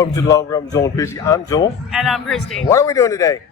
Welcome to the Long Run with Joel and Christy. I'm Joel. And I'm Christy. What are we doing today?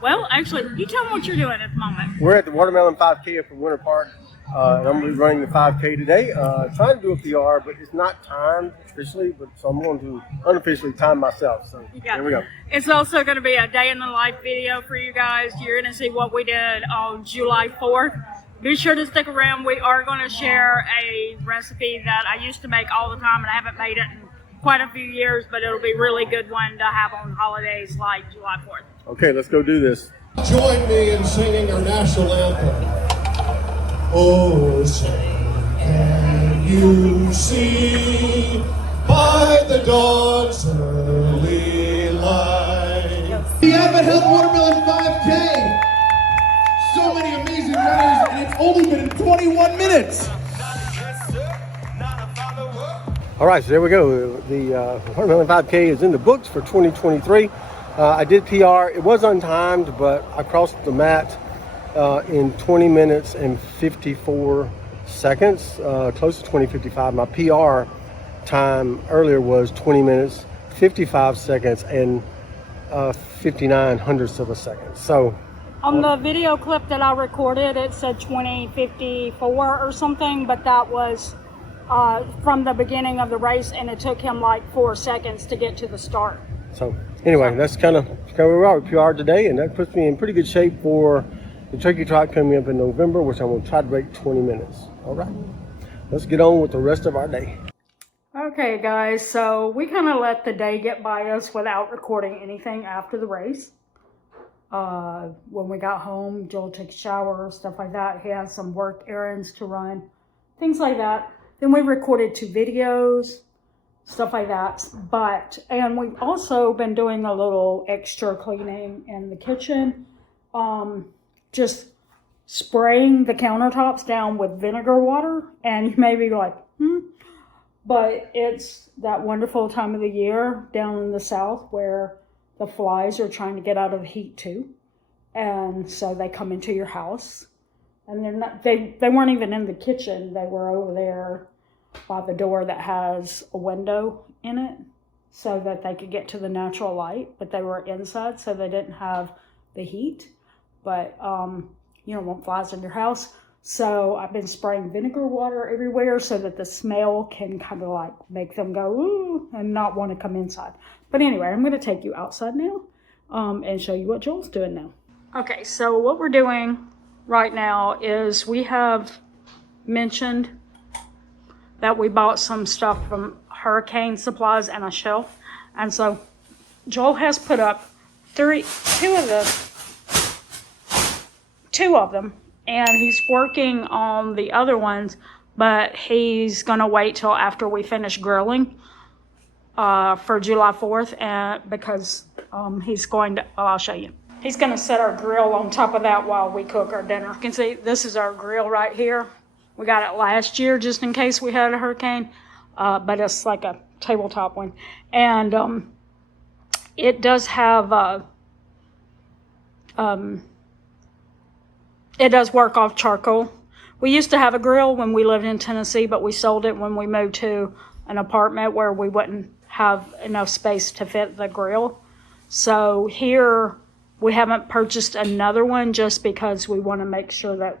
Well, actually, you tell them what you're doing at the moment. We're at the Watermelon 5K up in Winter Park. And I'm going to be running the 5K today. Trying to do a PR, but it's not timed officially, so I'm going to unofficially time myself. So Here we go. It's also going to be a day in the life video for you guys. You're going to see what we did on July 4th. Be sure to stick around. We are going to share a recipe that I used to make all the time, and I haven't made it in quite a few years, but it'll be a really good one to have on holidays like July 4th. Okay, let's go do this. Join me in singing our national anthem. Oh, say, can you see by the dawn's early light? The Abbott Health Watermelon 5K. So many amazing runners, and it's only been 21 minutes. All right, so there we go. The Watermelon 5K is in the books for 2023. I did PR. It was untimed, but I crossed the mat in 20 minutes and 54 seconds, close to 20:55. My PR time earlier was 20 minutes, 55 seconds, and 59 hundredths of a second. So on the video clip that I recorded, it said 20:54 or something, but that was from the beginning of the race, and it took him like 4 seconds to get to the start. So anyway, that's kind of where we are with PR today, and that puts me in pretty good shape for the Turkey Trot coming up in November, which I'm going to try to break 20 minutes. All right, let's get on with the rest of our day. Okay, guys, so we kind of let the day get by us without recording anything after the race. When we got home, Joel took a shower, stuff like that. He has some work errands to run, things like that. Then we recorded 2 videos, stuff like that. And we've also been doing a little extra cleaning in the kitchen. Just spraying the countertops down with vinegar water. And you may be like, but it's that wonderful time of the year down in the south where the flies are trying to get out of the heat too. And so they come into your house. And they're not, they weren't even in the kitchen. They were over there by the door that has a window in it so that they could get to the natural light. But they were inside, so they didn't have the heat. But you don't want flies in your house. So I've been spraying vinegar water everywhere so that the smell can kind of like make them go, ooh, and not want to come inside. But anyway, I'm going to take you outside now and show you what Joel's doing now. Okay, so what we're doing right now is we have mentioned that we bought some stuff from Hurricane Supplies and a shelf. And so Joel has put up two of them, and he's working on the other ones, but he's gonna wait till after we finish grilling for July 4th, and because he's going to, I'll show you. He's gonna set our grill on top of that while we cook our dinner. You can see this is our grill right here. We got it last year just in case we had a hurricane, but it's like a tabletop one. And it does have, it does work off charcoal. We used to have a grill when we lived in Tennessee, but we sold it when we moved to an apartment where we wouldn't have enough space to fit the grill. So here we haven't purchased another one just because we want to make sure that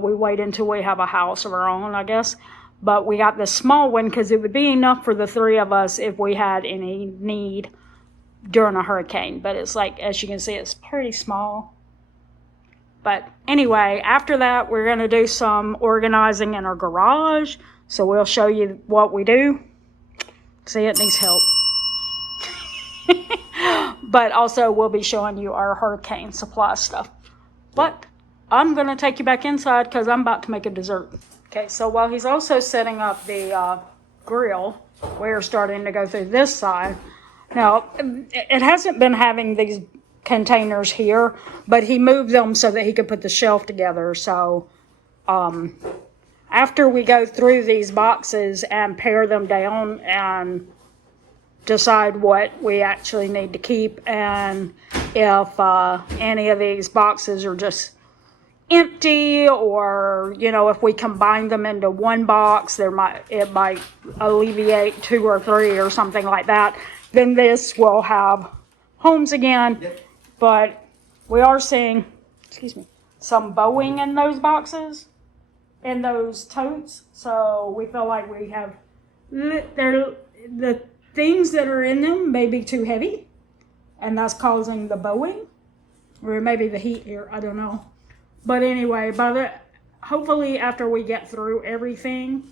we wait until we have a house of our own, I guess. But we got this small one because it would be enough for the 3 of us if we had any need during a hurricane. But it's like, as you can see, it's pretty small. But anyway, after that, we're going to do some organizing in our garage. So we'll show you what we do. See, it needs help. But also, we'll be showing you our hurricane supply stuff. But I'm going to take you back inside because I'm about to make a dessert. Okay, so while he's also setting up the grill, we're starting to go through this side. Now, it hasn't been having these containers here, but he moved them so that he could put the shelf together. So after we go through these boxes and pare them down and decide what we actually need to keep, and if any of these boxes are just empty, or you know, if we combine them into one box, it might alleviate 2 or 3 or something like that. Then this will have homes again. Yep. But we are seeing, some bowing in those boxes, in those totes. So we feel like we have the things that are in them may be too heavy, and that's causing the bowing, or maybe the heat here. I don't know. But anyway, hopefully after we get through everything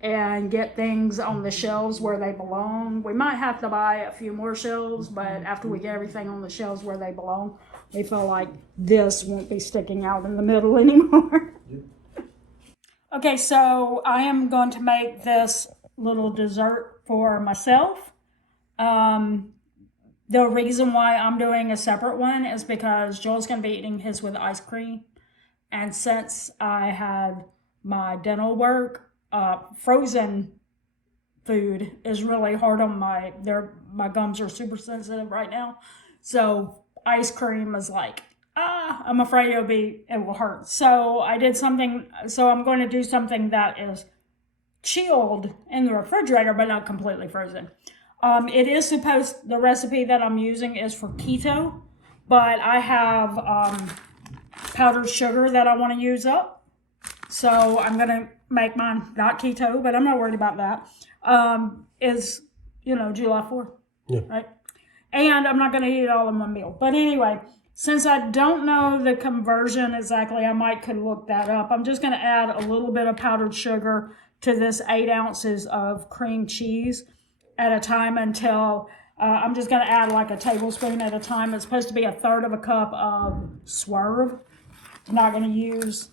and get things on the shelves where they belong, we might have to buy a few more shelves, but after we get everything on the shelves where they belong, we feel like this won't be sticking out in the middle anymore. Okay, so I am going to make this little dessert for myself. The reason why I'm doing a separate one is because Joel's going to be eating his with ice cream. And since I had my dental work, frozen food is really hard on my gums are super sensitive right now. So ice cream is like, I'm afraid it will hurt. So I'm going to do something that is chilled in the refrigerator, but not completely frozen. The recipe that I'm using is for keto, but I have powdered sugar that I want to use up. So I'm going to make mine not keto, but I'm not worried about that. Is July 4th, right? And I'm not going to eat it all in one meal. But anyway, since I don't know the conversion exactly, I could look that up. I'm just going to add a little bit of powdered sugar to this 8 ounces of cream cheese at a time until I'm just going to add like a tablespoon at a time. It's supposed to be 1/3 of a cup of Swerve. I'm not going to use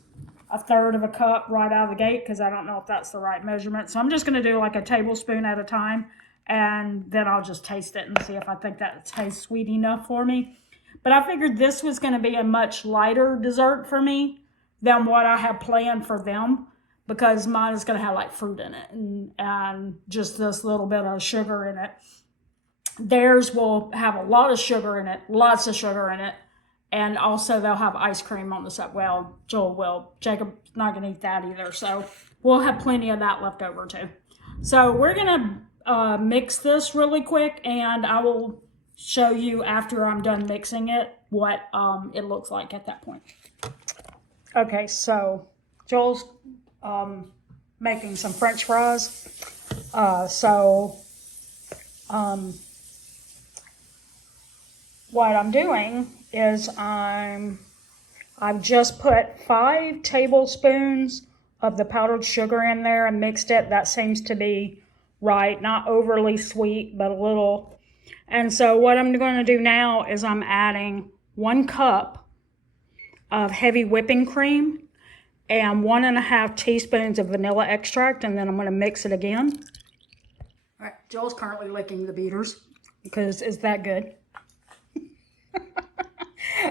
1/3 of a cup right out of the gate because I don't know if that's the right measurement. So I'm just going to do like a tablespoon at a time, and then I'll just taste it and see if I think that tastes sweet enough for me. But I figured this was going to be a much lighter dessert for me than what I had planned for them, because mine is going to have like fruit in it and just this little bit of sugar in it. Theirs will have a lot of sugar in it, lots of sugar in it. And also they'll have ice cream on the side. Well, Joel will. Jacob's not going to eat that either. So we'll have plenty of that left over too. So we're going to mix this really quick, and I will show you after I'm done mixing it what it looks like at that point. Okay, so Joel's making some French fries. What I'm doing is I've just put 5 tablespoons of the powdered sugar in there and mixed it. That seems to be right, not overly sweet, but a little. And so what I'm going to do now is I'm adding 1 cup of heavy whipping cream and 1.5 teaspoons of vanilla extract, and then I'm going to mix it again. All right, Joel's currently licking the beaters because it's that good.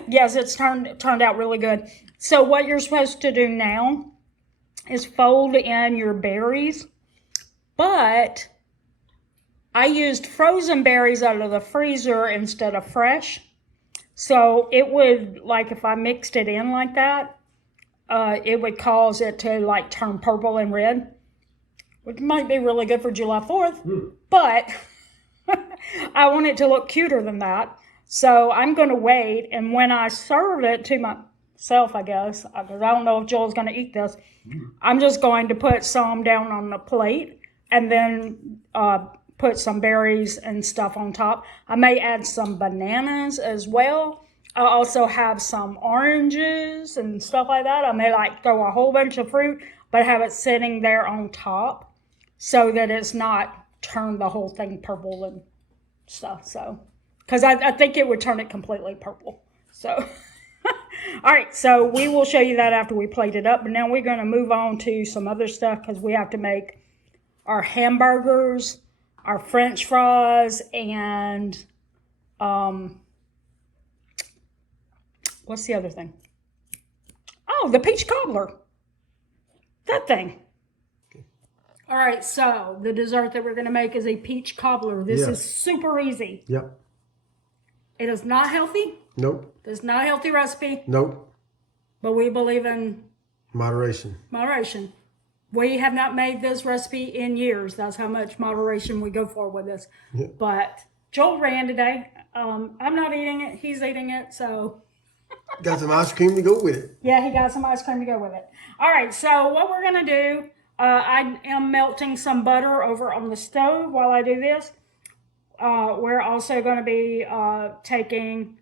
Yes, it's turned out really good. So what you're supposed to do now is fold in your berries, but I used frozen berries out of the freezer instead of fresh. So it would, like if I mixed it in like that, it would cause it to like turn purple and red, which might be really good for July 4th, but I want it to look cuter than that. So I'm going to wait, and when I serve it to myself, I guess, because I don't know if Joel's going to eat this, I'm just going to put some down on the plate and then put some berries and stuff on top. I may add some bananas as well. I also have some oranges and stuff like that. I may like throw a whole bunch of fruit, but have it sitting there on top so that it's not turned the whole thing purple and stuff. So, because I think it would turn it completely purple. So, all right, so we will show you that after we plate it up. But now we're going to move on to some other stuff because we have to make our hamburgers, our French fries, and what's the other thing? Oh, the peach cobbler. That thing. All right, so the dessert that we're going to make is a peach cobbler. This is super easy. Yep. It is not healthy. Nope. It's not a healthy recipe. Nope. but we believe in Moderation. moderation. We have not made this recipe in years. That's how much moderation we go for with this. Yeah. But Joel ran today. I'm not eating it. He's eating it. So Got some ice cream to go with it. yeah, he got some ice cream to go with it. All right. So what we're going to do, I am melting some butter over on the stove while I do this. We're also going to be taking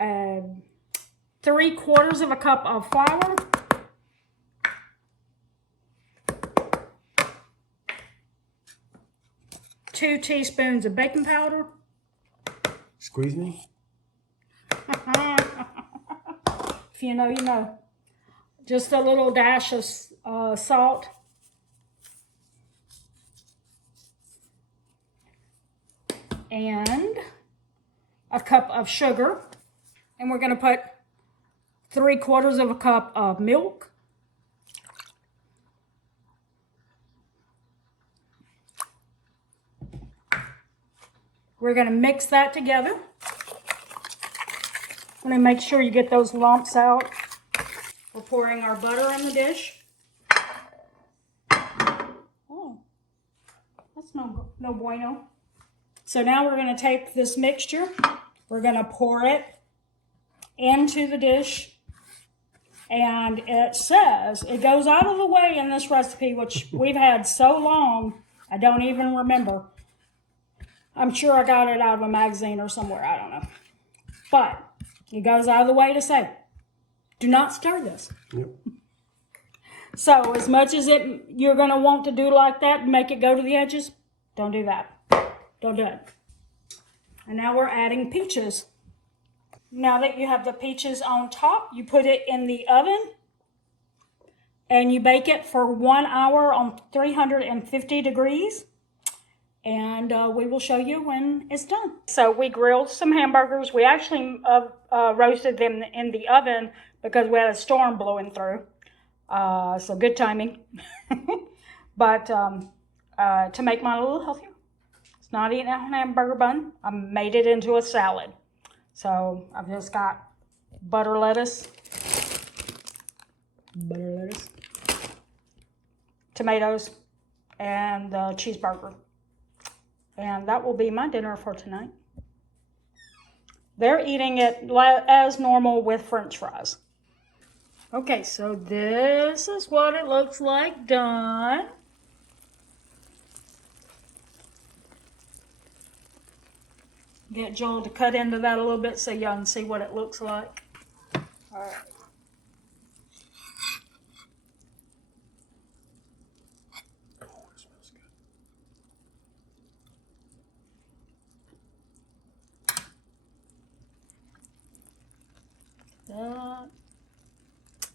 3/4 of a cup of flour. Two teaspoons of baking powder. Squeeze me. If you know, you know. Just a little dash of salt. And a cup of sugar. And we're going to put 3/4 of a cup of milk. We're going to mix that together. I'm going to make sure you get those lumps out. We're pouring our butter in the dish. Oh, that's no bueno. So now we're going to take this mixture. We're going to pour it into the dish. And it says, it goes out of the way in this recipe, which we've had so long, I don't even remember. I'm sure I got it out of a magazine or somewhere, I don't know. But it goes out of the way to say, do not stir this. Yep. So as much as you're going to want to do like that and make it go to the edges, don't do that. Don't do it. And now we're adding peaches. Now that you have the peaches on top, you put it in the oven and you bake it for 1 hour on 350 degrees. And we will show you when it's done. So we grilled some hamburgers. We actually roasted them in the oven because we had a storm blowing through. So good timing. But to make mine a little healthier, it's not eating a hamburger bun. I made it into a salad. So I've just got butter lettuce, tomatoes, and the cheeseburger. And that will be my dinner for tonight. They're eating it as normal with French fries. Okay, so this is what it looks like done. Get Joel to cut into that a little bit so y'all can see what it looks like. All right. Oh, it smells good.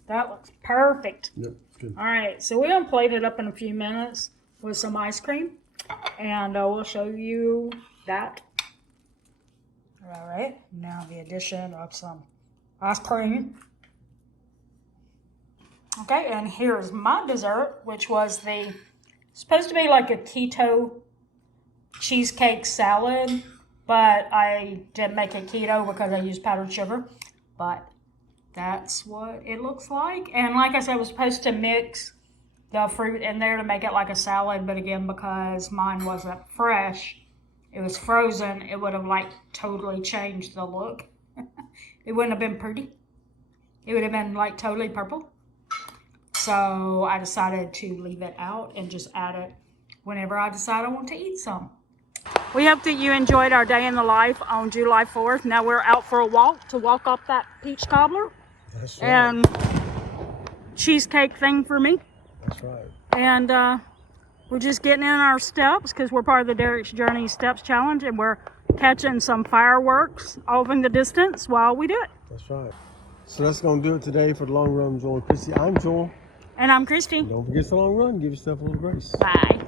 That looks perfect. Yep, good. All right, so we're going to plate it up in a few minutes with some ice cream, and we'll show you that. All right, now the addition of some ice cream. Okay, and here's my dessert, which was supposed to be like a keto cheesecake salad, but I didn't make it keto because I used powdered sugar, but that's what it looks like. And like I said, I was supposed to mix the fruit in there to make it like a salad, but again, because mine wasn't fresh, it was frozen, it would have like totally changed the look. It wouldn't have been pretty. It would have been like totally purple. So I decided to leave it out and just add it whenever I decide I want to eat some. We hope that you enjoyed our day in the life on July 4th. Now we're out for a walk to walk up that peach cobbler. That's right. And cheesecake thing for me. That's right. And we're just getting in our steps because we're part of the Derek's Journey Steps Challenge, and we're catching some fireworks off in the distance while we do it. That's right. So that's going to do it today for the Long Run, Joel and Christy. I'm Joel. And I'm Christy. Don't forget the long run. Give yourself a little grace. Bye.